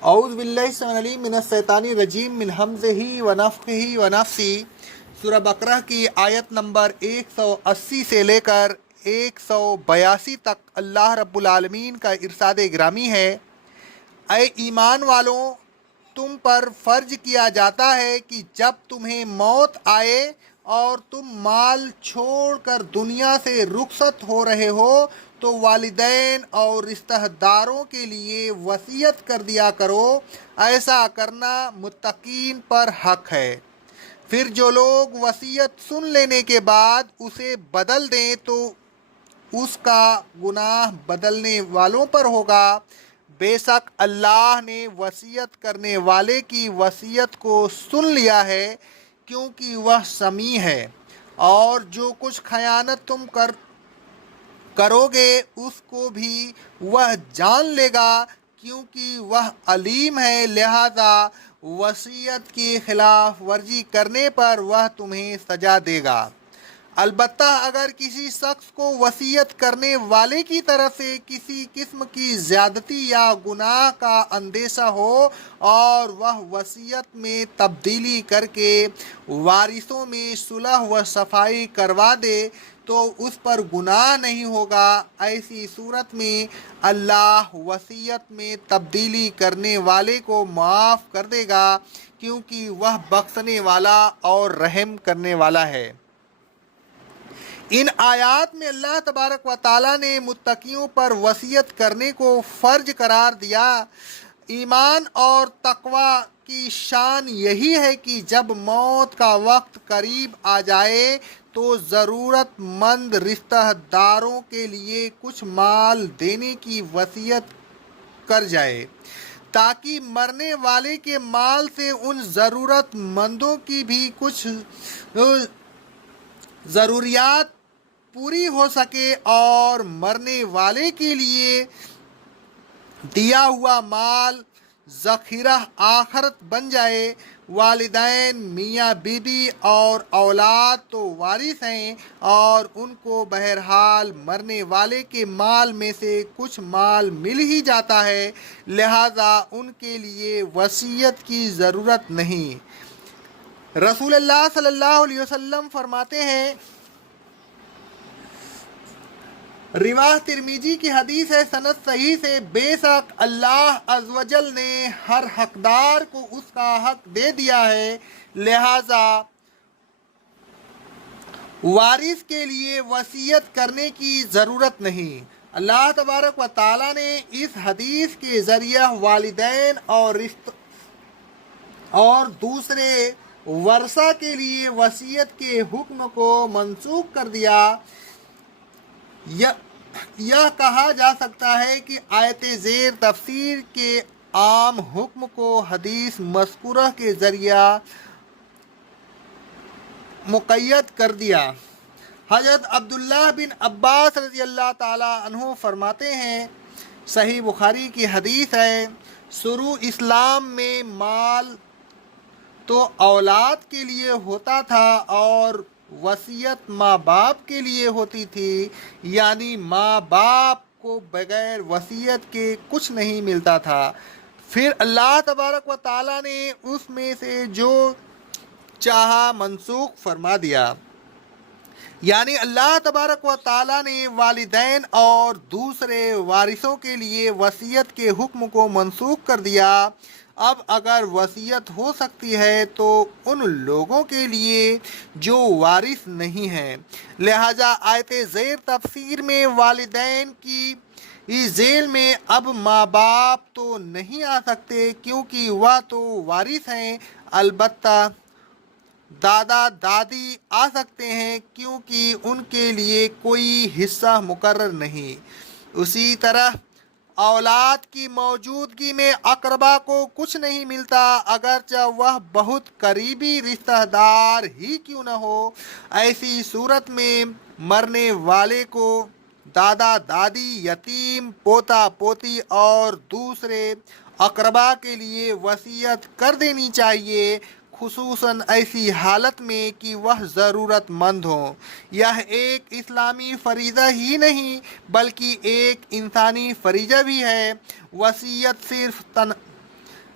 اعوذ باللہ السمیع العلیم من الشیطان الرجیم من حمزہ ونفخہ ونفثہ۔ سورہ بقرہ کی آیت نمبر 180 سے لے کر 182 تک اللہ رب العالمین کا ارشاد گرامی ہے، اے ایمان والوں، تم پر فرض کیا جاتا ہے کہ جب تمہیں موت آئے اور تم مال چھوڑ کر دنیا سے رخصت ہو رہے ہو تو والدین اور رشتہ داروں کے لیے وصیت کر دیا کرو، ایسا کرنا متقین پر حق ہے۔ پھر جو لوگ وصیت سن لینے کے بعد اسے بدل دیں تو اس کا گناہ بدلنے والوں پر ہوگا۔ بے شک اللہ نے وصیت کرنے والے کی وصیت کو سن لیا ہے، کیونکہ وہ سمیع ہے، اور جو کچھ خیانت تم کرو گے اس کو بھی وہ جان لے گا، کیونکہ وہ علیم ہے، لہذا وصیت کی خلاف ورزی کرنے پر وہ تمہیں سزا دے گا۔ البتہ اگر کسی شخص کو وصیت کرنے والے کی طرف سے کسی قسم کی زیادتی یا گناہ کا اندیشہ ہو اور وہ وصیت میں تبدیلی کر کے وارثوں میں صلح و صفائی کروا دے تو اس پر گناہ نہیں ہوگا۔ ایسی صورت میں اللہ وصیت میں تبدیلی کرنے والے کو معاف کر دے گا، کیونکہ وہ بخشنے والا اور رحم کرنے والا ہے۔ ان آیات میں اللہ تبارک و تعالیٰ نے متقیوں پر وصیت کرنے کو فرض قرار دیا۔ ایمان اور تقوی کی شان یہی ہے کہ جب موت کا وقت قریب آ جائے تو ضرورت مند رشتہ داروں کے لیے کچھ مال دینے کی وصیت کر جائے، تاکہ مرنے والے کے مال سے ان ضرورت مندوں کی بھی کچھ ضروریات پوری ہو سکے اور مرنے والے کے لیے دیا ہوا مال ذخیرہ آخرت بن جائے۔ والدین، میاں بیوی اور اولاد تو وارث ہیں اور ان کو بہرحال مرنے والے کے مال میں سے کچھ مال مل ہی جاتا ہے، لہذا ان کے لیے وصیت کی ضرورت نہیں۔ رسول اللہ صلی اللہ علیہ وسلم فرماتے ہیں، روایت ترمذی کی حدیث ہے، سند صحیح سے، بے شک اللہ عز و جل نے ہر حقدار کو اس کا حق دے دیا ہے، لہذا وارث کے لیے وصیت کرنے کی ضرورت نہیں۔ اللہ تبارک و تعالیٰ نے اس حدیث کے ذریعہ والدین اور دوسرے ورثہ کے لیے وصیت کے حکم کو منسوخ کر دیا۔ یہ کہا جا سکتا ہے کہ آیت زیر تفسیر کے عام حکم کو حدیث مذکورہ کے ذریعہ مقید کر دیا۔ حضرت عبداللہ بن عباس رضی اللہ تعالی عنہ فرماتے ہیں، صحیح بخاری کی حدیث ہے، شروع اسلام میں مال تو اولاد کے لیے ہوتا تھا اور وصیت ماں باپ کے لیے ہوتی تھی، یعنی ماں باپ کو بغیر وصیت کے کچھ نہیں ملتا تھا۔ پھر اللہ تبارک و تعالیٰ نے اس میں سے جو چاہا منسوخ فرما دیا، یعنی اللہ تبارک و تعالیٰ نے والدین اور دوسرے وارثوں کے لیے وصیت کے حکم کو منسوخ کر دیا۔ اب اگر وصیت ہو سکتی ہے تو ان لوگوں کے لیے جو وارث نہیں ہیں، لہذا آیت زیر تفسیر میں والدین کی ذیل میں اب ماں باپ تو نہیں آ سکتے، کیونکہ وہ تو وارث ہیں، البتہ دادا دادی آ سکتے ہیں، کیونکہ ان کے لیے کوئی حصہ مقرر نہیں۔ اسی طرح اولاد کی موجودگی میں اقربا کو کچھ نہیں ملتا، اگرچہ وہ بہت قریبی رشتہ دار ہی کیوں نہ ہو۔ ایسی صورت میں مرنے والے کو دادا دادی، یتیم، پوتا پوتی اور دوسرے اقربا کے لیے وصیت کر دینی چاہیے، خصوصاً ایسی حالت میں کہ وہ ضرورت مند ہوں۔ یہ ایک اسلامی فریضہ ہی نہیں بلکہ ایک انسانی فریضہ بھی ہے۔ وصیت صرف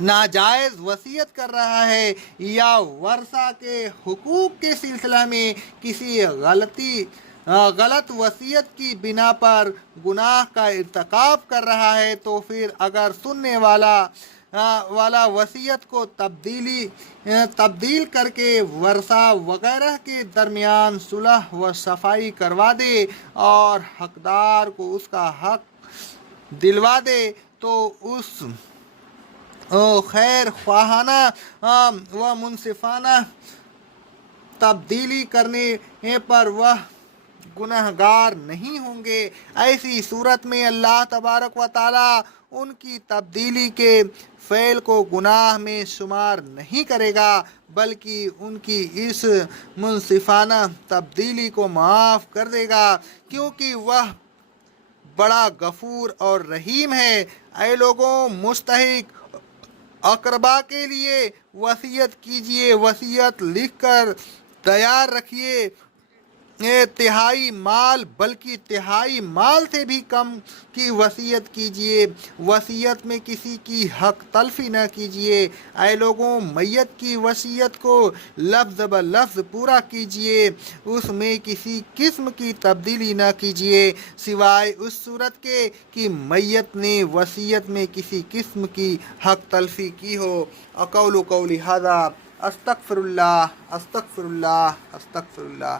ناجائز وصیت کر رہا ہے یا ورثہ کے حقوق کے سلسلہ میں کسی غلط وصیت کی بنا پر گناہ کا ارتکاب کر رہا ہے، تو پھر اگر سننے والا وصیت کو تبدیل کر کے ورثہ وغیرہ کے درمیان صلح و صفائی کروا دے اور حقدار کو اس کا حق دلوا دے، تو اس خیر خواہانہ و منصفانہ تبدیلی کرنے پر وہ گنہگار نہیں ہوں گے۔ ایسی صورت میں اللہ تبارک و تعالیٰ ان کی تبدیلی کے فعل کو گناہ میں شمار نہیں کرے گا، بلکہ ان کی اس منصفانہ تبدیلی کو معاف کر دے گا، کیونکہ وہ بڑا غفور اور رحیم ہے۔ اے لوگوں، مستحق اقربا کے لیے وصیت کیجیے، وصیت لکھ کر تیار رکھیے، تہائی مال بلکہ تہائی مال سے بھی کم کی وصیت کیجیے، وصیت میں کسی کی حق تلفی نہ کیجیے۔ اے لوگوں، میت کی وصیت کو لفظ بلفظ پورا کیجیے، اس میں کسی قسم کی تبدیلی نہ کیجیے، سوائے اس صورت کے کہ میت نے وصیت میں کسی قسم کی حق تلفی کی ہو۔ اقول قولی ھذا استغفر اللہ استغفر اللہ استغفر اللہ۔